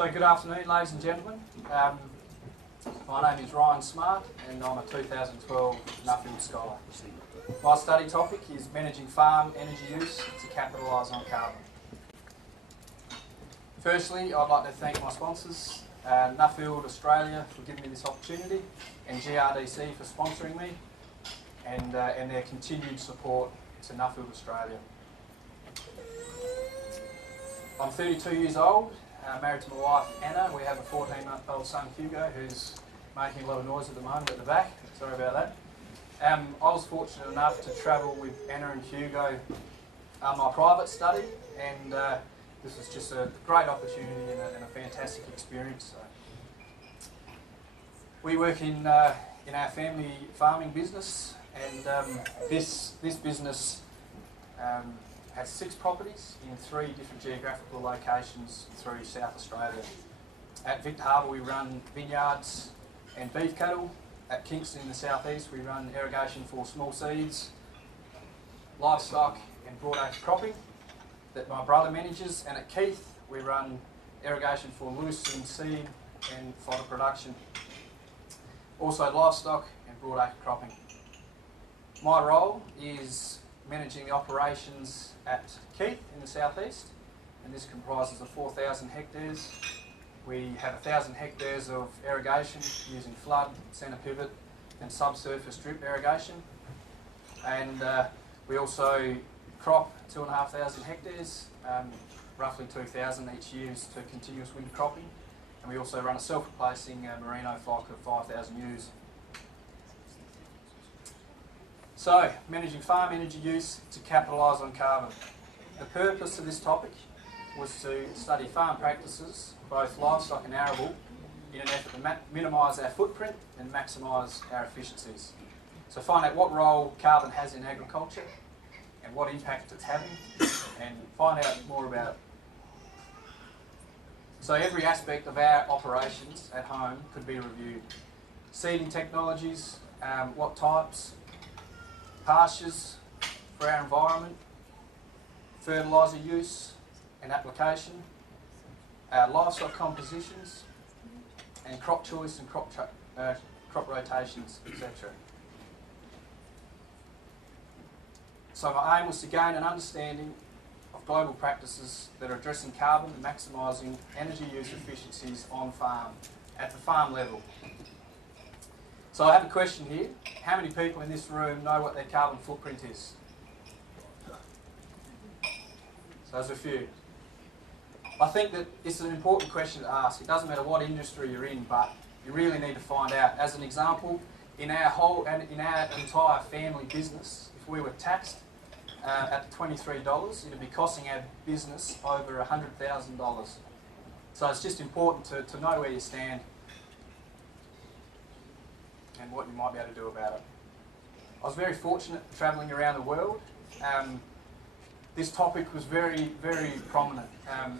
So good afternoon, ladies and gentlemen. My name is Ryan Smart and I'm a 2012 Nuffield Scholar. My study topic is managing farm energy use to capitalise on carbon. Firstly, I'd like to thank my sponsors, Nuffield Australia for giving me this opportunity and GRDC for sponsoring me and their continued support to Nuffield Australia. I'm 32 years old, married to my wife Anna. We have a 14-month-old son Hugo who's making a lot of noise at the moment at the back. Sorry about that. I was fortunate enough to travel with Anna and Hugo on my private study, and this was just a great opportunity and a fantastic experience. So, we work in our family farming business, and this business has 6 properties in 3 different geographical locations through South Australia. At Victor Harbour we run vineyards and beef cattle. At Kingston in the southeast we run irrigation for small seeds, livestock and broadacre cropping that my brother manages, and at Keith we run irrigation for loose and seed and fodder production. Also livestock and broadacre cropping. My role is managing the operations at Keith in the southeast, and this comprises of 4,000 hectares. We have 1,000 hectares of irrigation using flood, centre pivot and subsurface drip irrigation, and we also crop 2,500 hectares, roughly 2,000 each year to continuous winter cropping, and we also run a self-replacing merino flock of 5,000 ewes. So, managing farm energy use to capitalise on carbon. The purpose of this topic was to study farm practices, both livestock and arable, in an effort to minimise our footprint and maximise our efficiencies. So find out what role carbon has in agriculture and what impact it's having, and find out more about it. So every aspect of our operations at home could be reviewed. Seeding technologies, what types, pastures for our environment, fertiliser use and application, livestock compositions, and crop choice and crop rotations, etc. So my aim was to gain an understanding of global practices that are addressing carbon and maximising energy use efficiencies on farm, at the farm level. So I have a question here. How many people in this room know what their carbon footprint is? So there's a few. I think that it's an important question to ask. It doesn't matter what industry you're in, but you really need to find out. As an example, in our entire family business, if we were taxed at $23, it would be costing our business over $100,000. So it's just important to know where you stand and what you might be able to do about it. I was very fortunate travelling around the world. This topic was very, very prominent.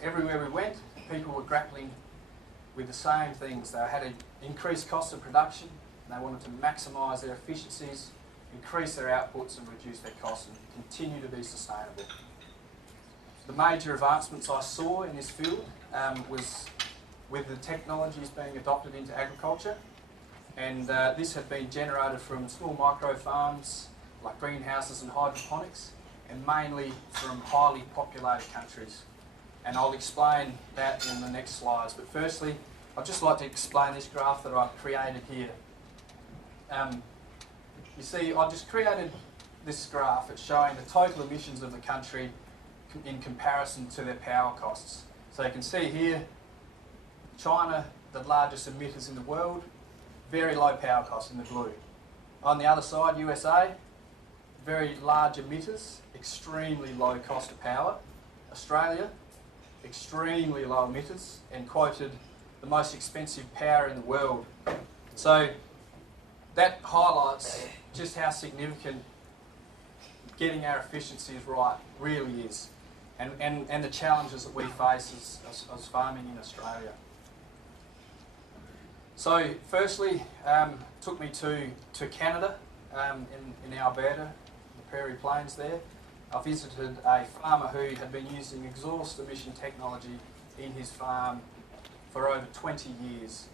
Everywhere we went, people were grappling with the same things. They had an increased cost of production, and they wanted to maximise their efficiencies, increase their outputs and reduce their costs and continue to be sustainable. The major advancements I saw in this field was with the technologies being adopted into agriculture, and this had been generated from small micro farms like greenhouses and hydroponics, and mainly from highly populated countries. And I'll explain that in the next slides. But firstly, I'd just like to explain this graph that I've created here. You see, I just created this graph. It's showing the total emissions of the country in comparison to their power costs. So you can see here, China, the largest emitters in the world, very low power costs in the blue. On the other side, USA, very large emitters, extremely low cost of power. Australia, extremely low emitters, and quoted the most expensive power in the world. So that highlights just how significant getting our efficiencies right really is, and the challenges that we face as farming in Australia. So firstly, took me to Canada, in Alberta, the Prairie Plains there. I visited a farmer who had been using exhaust emission technology in his farm for over 20 years.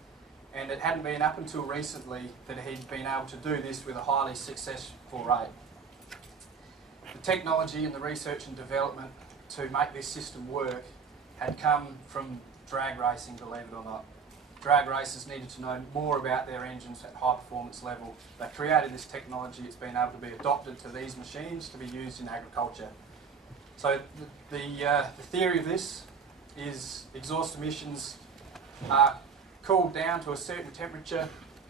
And it hadn't been up until recently that he'd been able to do this with a highly successful rate. The technology and the research and development to make this system work had come from drag racing, believe it or not. Drag racers needed to know more about their engines at high performance level. They created this technology, it's been able to be adopted to these machines to be used in agriculture. So the theory of this is exhaust emissions are cooled down to a certain temperature,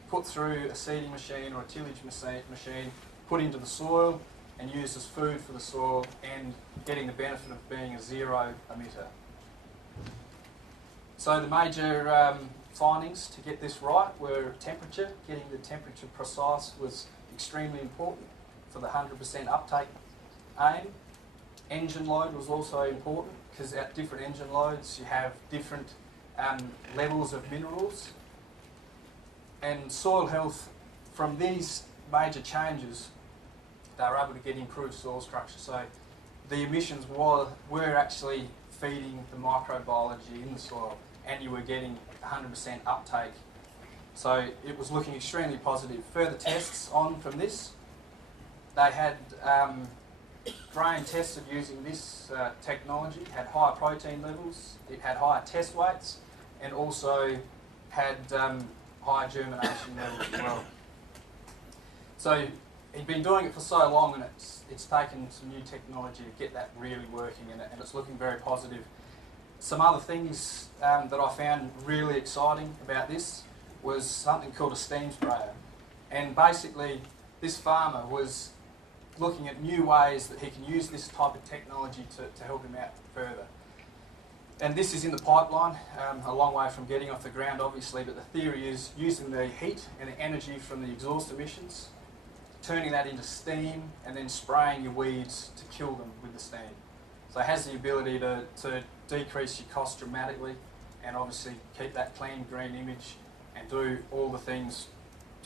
put through a seeding machine or a tillage machine, put into the soil and used as food for the soil and getting the benefit of being a zero emitter. So the major findings to get this right were temperature. Getting the temperature precise was extremely important for the 100% uptake aim. Engine load was also important because at different engine loads you have different levels of minerals. And soil health, from these major changes, they were able to get improved soil structure. So the emissions were actually feeding the microbiology in the soil, and you were getting 100% uptake. So it was looking extremely positive. Further tests on from this, they had grain tested using this technology, had higher protein levels, it had higher test weights, and also had higher germination levels as well. So he'd been doing it for so long, and it's taken some new technology to get that really working, and it's looking very positive. Some other things that I found really exciting about this was something called a steam sprayer. And basically, this farmer was looking at new ways that he can use this type of technology to help him out further. And this is in the pipeline, a long way from getting off the ground obviously, but the theory is using the heat and the energy from the exhaust emissions, turning that into steam and then spraying your weeds to kill them with the steam. So it has the ability to decrease your cost dramatically and obviously keep that clean green image and do all the things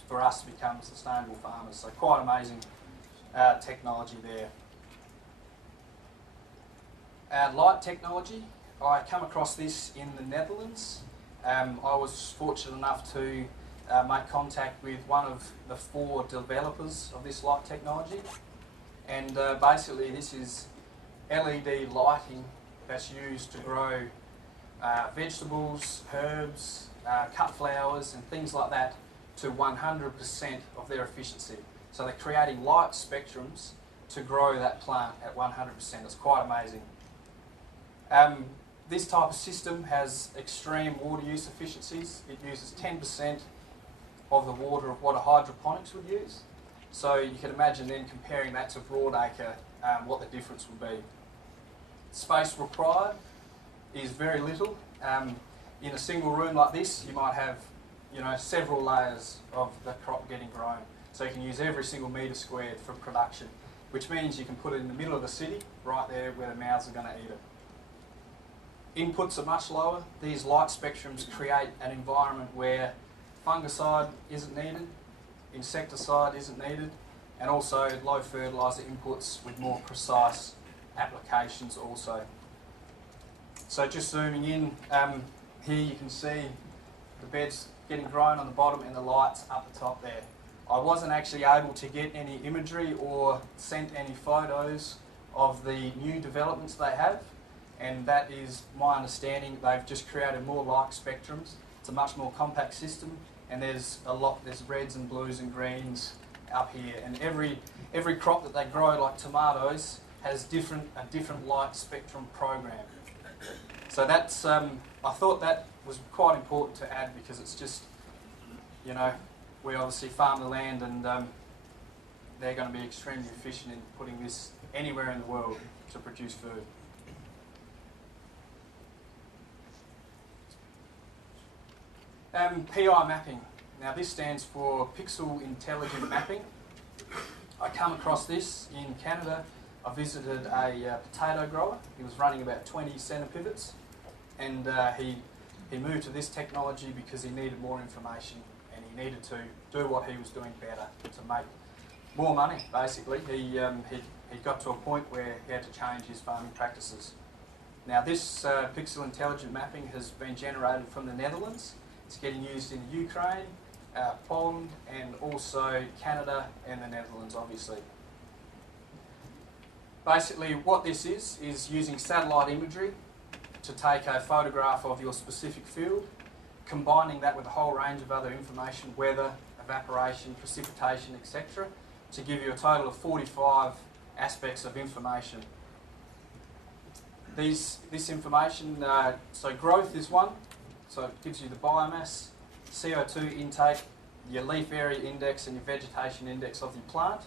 for us to become sustainable farmers. So quite amazing technology there. Light technology, I come across this in the Netherlands. I was fortunate enough to make contact with one of the 4 developers of this light technology, and basically this is LED lighting that's used to grow vegetables, herbs, cut flowers and things like that to 100% of their efficiency. So they're creating light spectrums to grow that plant at 100%. It's quite amazing. This type of system has extreme water use efficiencies. It uses 10% of the water of what a hydroponics would use. So you can imagine then comparing that to broadacre, what the difference would be. Space required is very little. In a single room like this, you might have, several layers of the crop getting grown. So you can use every single metre squared for production, which means you can put it in the middle of the city, right there where the mouths are going to eat it. Inputs are much lower. These light spectrums create an environment where fungicide isn't needed, insecticide isn't needed, and also low fertiliser inputs with more precise applications also. So just zooming in, here you can see the beds getting grown on the bottom and the lights up the top there. I wasn't actually able to get any imagery or sent any photos of the new developments they have, and that is my understanding. They've just created more light spectrums. It's a much more compact system, and there's reds and blues and greens up here, and every crop that they grow, like tomatoes, has a different light spectrum program. So that's I thought that was quite important to add, because it's just, we obviously farm the land, and they're going to be extremely efficient in putting this anywhere in the world to produce food. PI mapping. Now this stands for Pixel Intelligent Mapping. I come across this in Canada. I visited a potato grower. He was running about 20 centipivots, and he moved to this technology because he needed more information, and he needed to do what he was doing better to make more money, basically. He got to a point where he had to change his farming practices. Now this pixel intelligent mapping has been generated from the Netherlands. It's getting used in Ukraine, Poland, and also Canada and the Netherlands, obviously. Basically what this is using satellite imagery to take a photograph of your specific field, combining that with a whole range of other information, weather, evaporation, precipitation, etc., to give you a total of 45 aspects of information. This information, so growth is one, so it gives you the biomass, CO2 intake, your leaf area index and your vegetation index of your plant.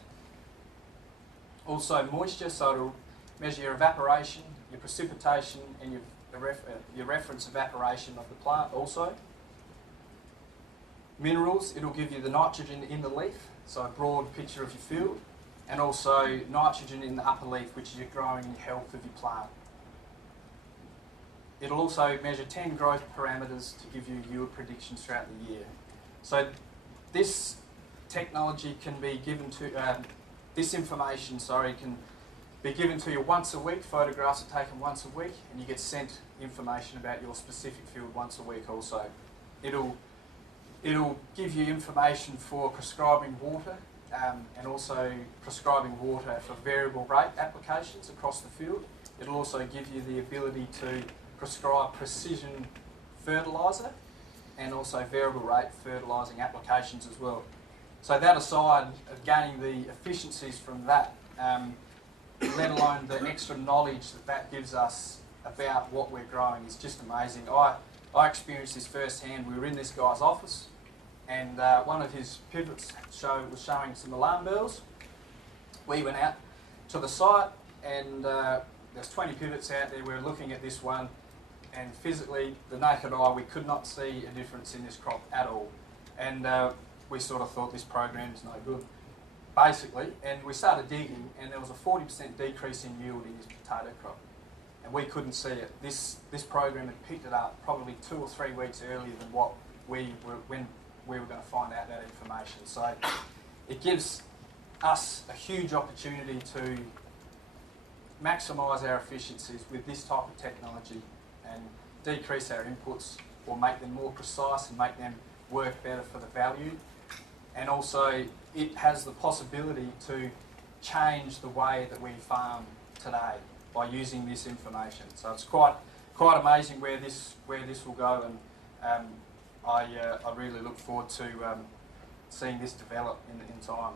Also moisture, so it'll measure your evaporation, your precipitation and your reference evaporation of the plant also. Minerals, it'll give you the nitrogen in the leaf, so a broad picture of your field, and also nitrogen in the upper leaf, which is your growing health of your plant. It'll also measure 10 growth parameters to give you yield predictions throughout the year. So this technology can be given to, this information, can be given to you once a week. Photographs are taken once a week, and you get sent information about your specific field once a week also. It'll give you information for prescribing water, and also prescribing water for variable rate applications across the field. It'll also give you the ability to prescribe precision fertiliser and also variable rate fertilising applications as well. So that aside, of gaining the efficiencies from that, let alone the extra knowledge that gives us about what we're growing, is just amazing. I experienced this firsthand. We were in this guy's office, and one of his pivots was showing some alarm bells. We went out to the site, and there's 20 pivots out there. We were looking at this one, and physically, the naked eye, we could not see a difference in this crop at all. And we sort of thought this program is no good, basically. And we started digging, and there was a 40% decrease in yield in his potato crop. And we couldn't see it. This program had picked it up probably 2 or 3 weeks earlier than when we were going to find out that information. So it gives us a huge opportunity to maximise our efficiencies with this type of technology and decrease our inputs, or make them more precise and make them work better for the value. And also it has the possibility to change the way that we farm today by using this information. So it's quite amazing where this will go, and I really look forward to seeing this develop in time.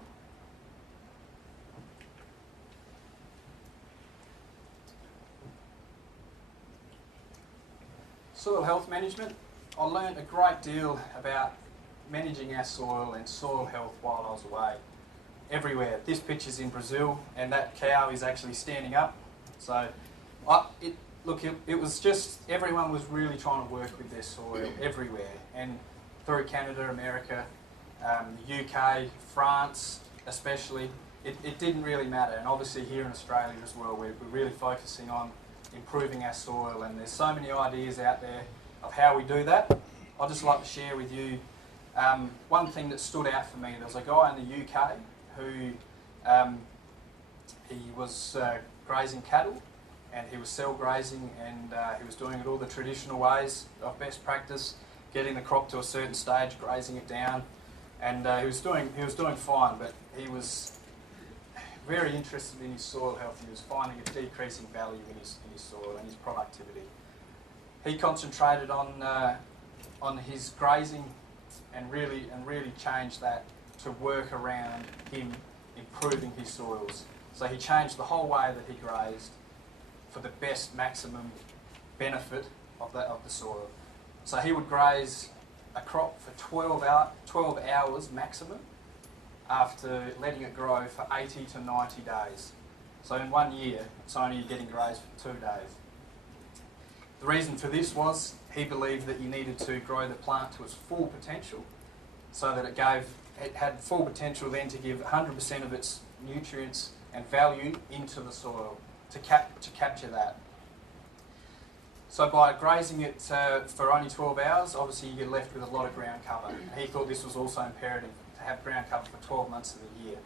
Soil health management. I learned a great deal about managing our soil and soil health while I was away. Everywhere. This picture's in Brazil, and that cow is actually standing up. So, it was just, everyone was really trying to work with their soil everywhere, and through Canada, America, the UK, France especially, it didn't really matter. And obviously here in Australia as well, we're really focusing on improving our soil, and there's so many ideas out there of how we do that. I'd just like to share with you one thing that stood out for me. There was a guy in the UK who he was grazing cattle, and he was cell grazing, and he was doing it all the traditional ways of best practice, getting the crop to a certain stage, grazing it down, and he was doing fine, but he was very interested in his soil health. He was finding a decreasing value in his soil and his productivity. He concentrated on his grazing and really changed that to work around him improving his soils. So he changed the whole way that he grazed for the best maximum benefit of the soil. So he would graze a crop for 12 hours maximum, after letting it grow for 80 to 90 days. So in 1 year, it's only getting grazed for 2 days. The reason for this was he believed that you needed to grow the plant to its full potential, so that it had full potential then to give 100% of its nutrients and value into the soil to capture that. So by grazing it for only 12 hours, obviously you get left with a lot of ground cover. And he thought this was also imperative, to have ground cover for 12 months of the year.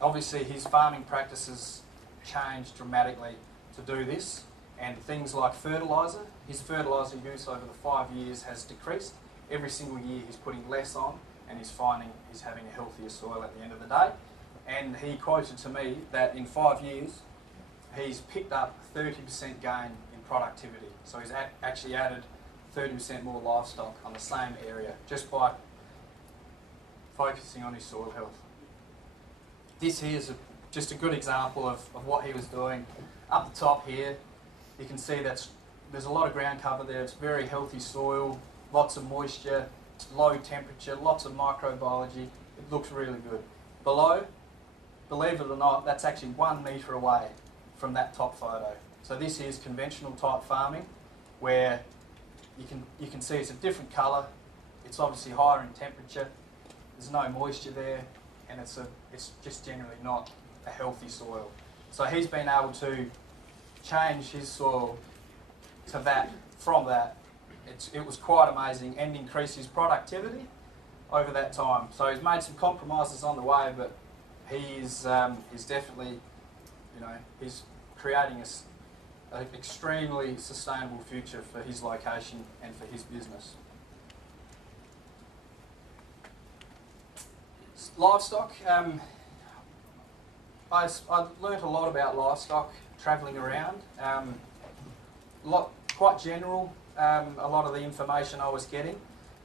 Obviously his farming practices changed dramatically to do this, and things like fertiliser. His fertiliser use over the 5 years has decreased. Every single year he's putting less on, and he's finding he's having a healthier soil at the end of the day. And he quoted to me that in 5 years he's picked up 30% gain in productivity. So he's actually added 30% more livestock on the same area just by focusing on his soil health. This here is just a good example of what he was doing. Up the top here, you can see there's a lot of ground cover there. It's very healthy soil, lots of moisture, it's low temperature, lots of microbiology. It looks really good. Below, believe it or not, that's actually 1 metre away from that top photo. So this is conventional type farming, where you can see it's a different colour. It's obviously higher in temperature. There's no moisture there, and it's just generally not a healthy soil. So he's been able to change his soil to that. From that, it was quite amazing, and increase his productivity over that time. So he's made some compromises on the way, but he's definitely, he's creating an extremely sustainable future for his location and for his business. Livestock. I learnt a lot about livestock travelling around. Quite general, a lot of the information I was getting.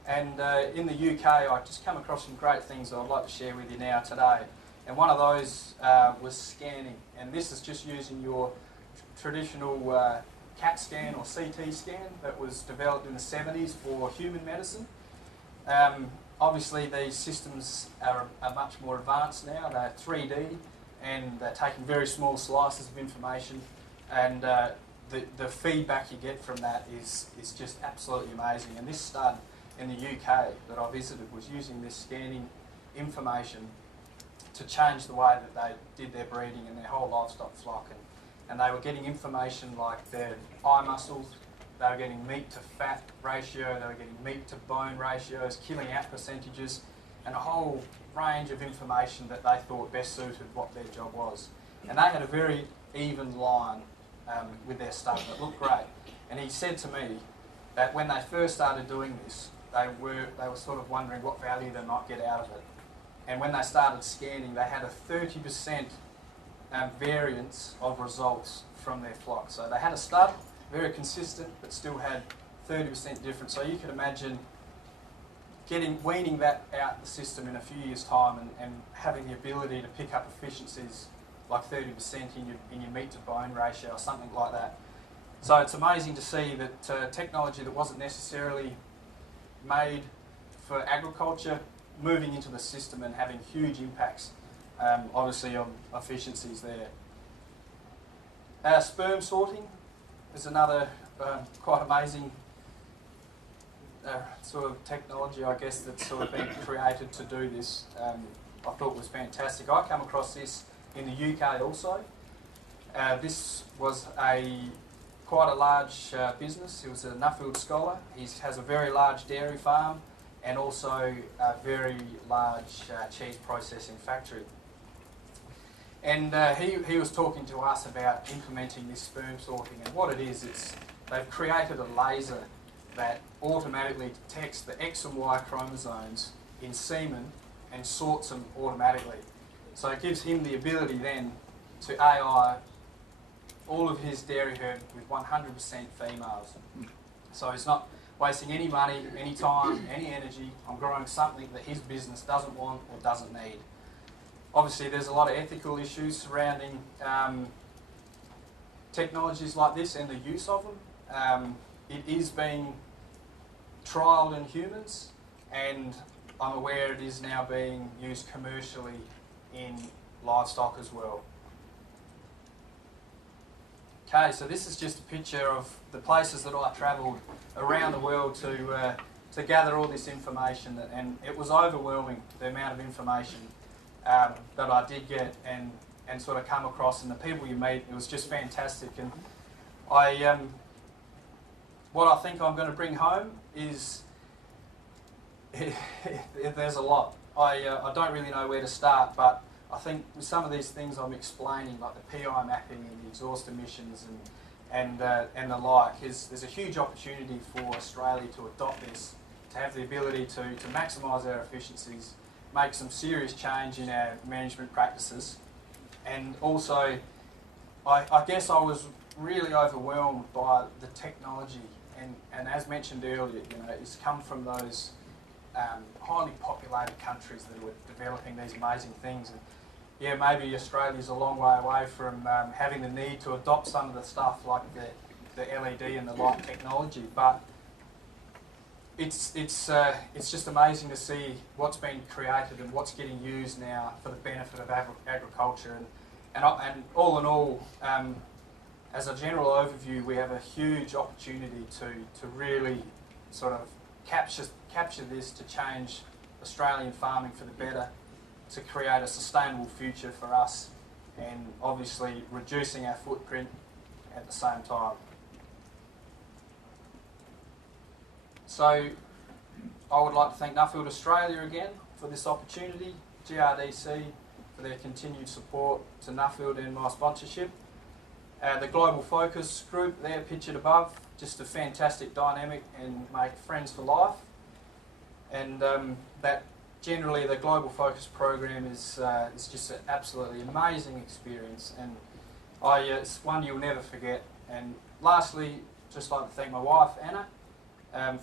And in the UK, I just come across some great things that I'd like to share with you now today. And one of those was scanning. And this is just using your traditional CAT scan or CT scan that was developed in the 70s for human medicine. Obviously, these systems are much more advanced now. They're 3D, and they're taking very small slices of information, and the feedback you get from that is just absolutely amazing. And this stud in the UK that I visited was using this scanning information to change the way that they did their breeding and their whole livestock flock. And they were getting information like their eye muscles, they were getting meat to fat ratio, they were getting meat to bone ratios, killing out percentages, and a whole range of information that they thought best suited what their job was. And they had a very even line with their stud that looked great. And he said to me that when they first started doing this, they were sort of wondering what value they might get out of it. And when they started scanning, they had a 30% variance of results from their flock. So they had a stud, very consistent, but still had 30% difference. So you can imagine weaning that out the system in a few years' time and having the ability to pick up efficiencies like 30% in your meat to bone ratio or something like that. So it's amazing to see that technology that wasn't necessarily made for agriculture moving into the system and having huge impacts, obviously on efficiencies there. Sperm sorting is another quite amazing sort of technology, I guess, that's sort of been created to do this. I thought was fantastic. I came across this in the UK also. This was quite a large business. He was a Nuffield scholar. He has a very large dairy farm and also a very large cheese processing factory. And he was talking to us about implementing this sperm sorting, and what it is, they've created a laser that automatically detects the X and Y chromosomes in semen and sorts them automatically. So it gives him the ability then to AI all of his dairy herd with 100% females. So he's not wasting any money, any time, any energy on growing something that his business doesn't want or doesn't need. Obviously, there's a lot of ethical issues surrounding technologies like this and the use of them. It is being trialled in humans, and I'm aware it is now being used commercially in livestock as well. Okay, so this is just a picture of the places that I travelled around the world to gather all this information, and it was overwhelming, the amount of information that I did get and sort of come across, and the people you meet. It was just fantastic. And what I think I'm going to bring home is there's a lot. I don't really know where to start, but I think with some of these things I'm explaining, like the PI mapping and the exhaust emissions and and the like. There's a huge opportunity for Australia to adopt this, to have the ability to maximise our efficiencies, make some serious change in our management practices, and also I guess I was really overwhelmed by the technology, and as mentioned earlier, it's come from those highly populated countries that were developing these amazing things. And yeah, maybe Australia's a long way away from having the need to adopt some of the stuff like the LED and the light technology, but it's just amazing to see what's been created and what's getting used now for the benefit of agriculture. And all in all, as a general overview, we have a huge opportunity to really sort of capture this to change Australian farming for the better, to create a sustainable future for us, and obviously reducing our footprint at the same time. So I would like to thank Nuffield Australia again for this opportunity, GRDC for their continued support, to Nuffield and my sponsorship. The Global Focus group there pictured above, just a fantastic dynamic and make friends for life. And that generally the Global Focus program is just an absolutely amazing experience, and it's one you'll never forget. And lastly, just like to thank my wife Anna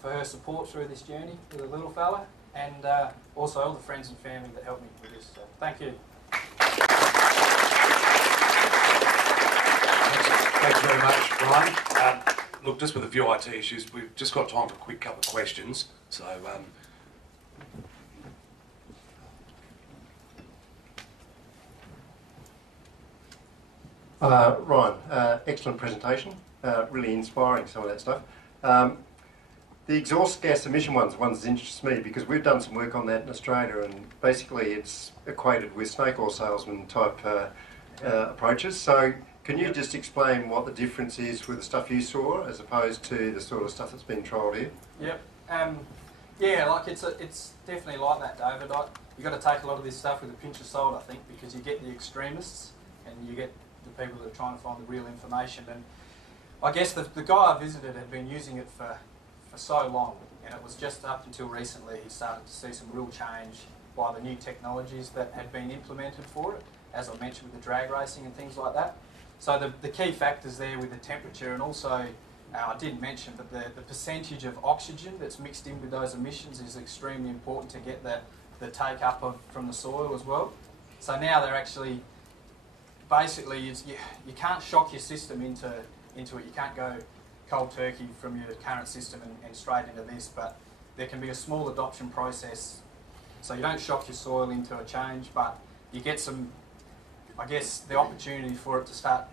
for her support through this journey with the little fella, and also all the friends and family that helped me with this. So thank you. Thanks very much, Ryan. Look, just with a few IT issues, we've just got time for a quick couple of questions. So, Ryan, excellent presentation. Really inspiring, some of that stuff. The exhaust gas emission ones that interests me, because we've done some work on that in Australia, and basically it's equated with snake oil salesman type approaches. So can you just explain what the difference is with the stuff you saw as opposed to the sort of stuff that's been trialled here? Yep. Yeah, like it's definitely like that, David. You've got to take a lot of this stuff with a pinch of salt, I think, because you get the extremists and you get the people that are trying to find the real information. And I guess the guy I visited had been using it for so long, and it was just up until recently he started to see some real change by the new technologies that had been implemented for it, as I mentioned with the drag racing and things like that. So the key factors there with the temperature, and also I didn't mention, but the percentage of oxygen that's mixed in with those emissions is extremely important to get the take up from the soil as well. So now they're actually, basically you can't shock your system into it. You can't go cold turkey from your current system and straight into this, but there can be a small adoption process, so you don't shock your soil into a change, but you get some, I guess, the opportunity for it to start,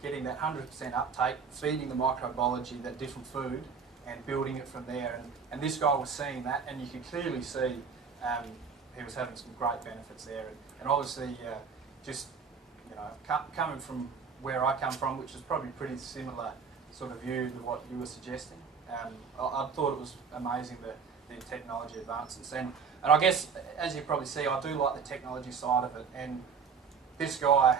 getting that 100% uptake, feeding the microbiology, that different food, and building it from there. And this guy was seeing that, and you could clearly see he was having some great benefits there. And obviously, coming from where I come from, which is probably pretty similar sort of view to what you were suggesting, I thought it was amazing the technology advances. And I guess, as you probably see, I do like the technology side of it. And this guy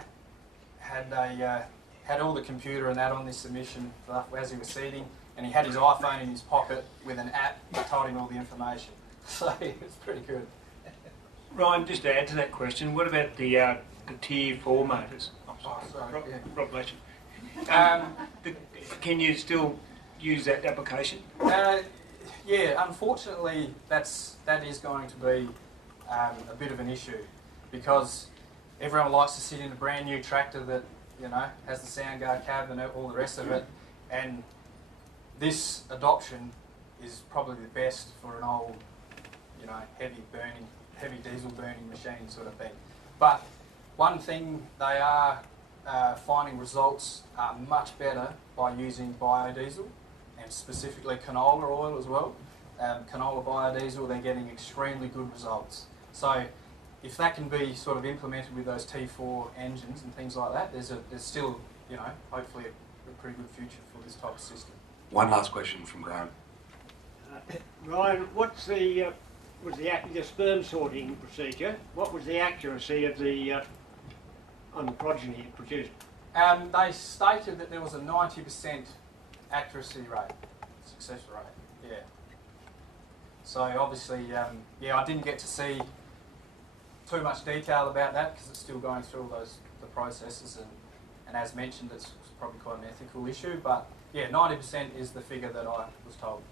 had all the computer and that on this submission as he was seeding, and he had his iPhone in his pocket with an app that told him all the information. So it's pretty good. Ryan, just to add to that question, what about the Tier 4 motors? Rob Blatchard. Can you still use that application? Yeah, unfortunately, that is going to be a bit of an issue, because everyone likes to sit in a brand new tractor that has the sound guard cab and all the rest of it, and this adoption is probably the best for an old, heavy diesel burning machine sort of thing. But one thing they are finding results are much better by using biodiesel, and specifically canola oil as well. Canola biodiesel, they're getting extremely good results. So if that can be sort of implemented with those T4 engines and things like that, there's still, hopefully a pretty good future for this type of system. one last question from Graham. Ryan, what's the sperm sorting procedure? What was the accuracy of on the progeny it produced? They stated that there was a 90% accuracy rate, success rate, yeah. So obviously, yeah, I didn't get to see too much detail about that because it's still going through all the processes, and as mentioned, it's probably quite an ethical issue, but yeah, 90% is the figure that I was told.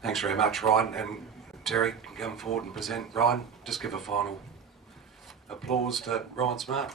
Thanks very much, Ryan. And Terry can come forward and present. Ryan, just give a final applause to Ryan Smart.